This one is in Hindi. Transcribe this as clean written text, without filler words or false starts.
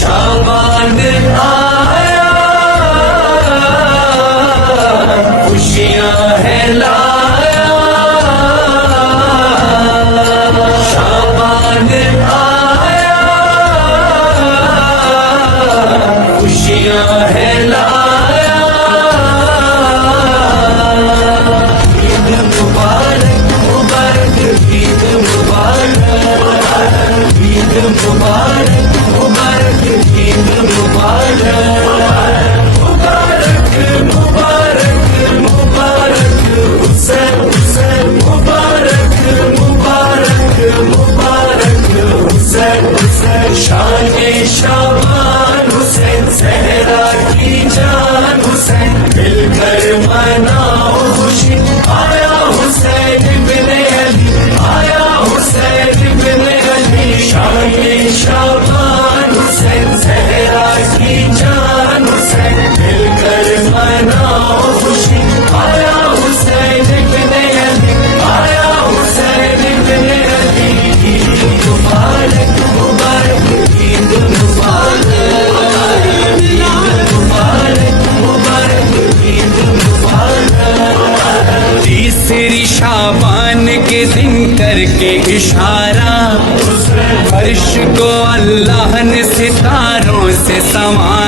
शाबान आया, खुशियां है लाया, शाबान आया, खुशियां है लाया। ईद मुबारक मुबारक, ईद मुबारक, ईद मुबारक मुबारक, ईद मुबारक, मुबारक मुबारक मुबारक, हुसैन हुसैन मुबारक मुबारक मुबारक, हुसैन हुसैन। शान-ए शाबान हुसैन, सहरा की जान हुसैन, मिलकर मनाओ खुशी। आया हुसैन बिन अली, आया हुसैन बिन अली। शान-ए शाबान हुसैन, सहरा की जान हुसैन, मिलकर मनाओ खुशी। आया हुसैन बिन अली, आया हुसैन बिन अली। ईद मुबारक मुबारक, ईद मुबारक, ईद मुबारक मुबारक, ईद मुबारक। तीसरी शाबान के दिन करके इशारा, फर्श को अल्लाह ने सितारों से समा